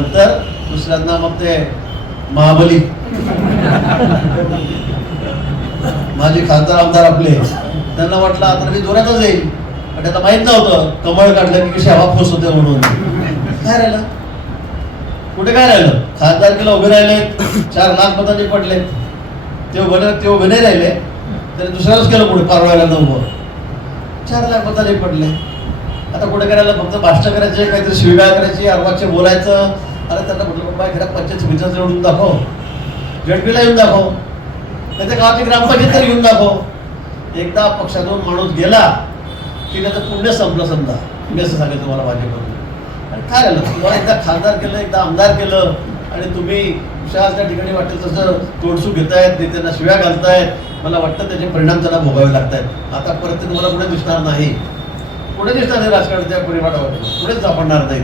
नंतर दुसऱ्यांदा मग ते महाबली. माझे खासदार आमदार आपले. त्यांना वाटलं आता मी जोरातच येईल पण त्यांना माहीत नव्हतं कमळ काढलं की कशी हवा फुस होते म्हणून. काय राहिलं? कुठे काय राहिलं? खासदार केलं उभे राहिले चार लाख मतांनी पडले. ते उभे ते उभे नाही राहिले. त्याने दुसऱ्याच केलं पुढे पारवायला नव्हतं चार लाख मतांनी पडले. आता कुठे करायला फक्त भाषण करायचे काहीतरी शिवगाळ करायची अर्वाचे बोलायचं अरे त्यांना म्हटलं बाबा एखाद्या पंचायत समितीचा येऊन दाखव. जडबीला येऊन दाखव. त्याच्या गावाची ग्रामपंचायत तरी येऊन दाखव. एकदा पक्षातून माणूस गेला की त्याचं पुण्य संपलं समजा. मी असं सांगेल तुम्हाला भाजपकडून आणि काय झालं? तुम्हाला एकदा खासदार केलं एकदा आमदार केलं आणि तुम्ही हुशार त्या ठिकाणी वाटेल तसं तोडसूक घेतायत नेत्यांना शिव्या घालतायत. मला वाटतं त्याचे परिणाम त्यांना भोगावे लागतायत. आता परत ते तुम्हाला पुढे दिसणार नाही. पुढे दिसणार नाही राजकारण त्या परिवारावर. पुढेच सापडणार नाही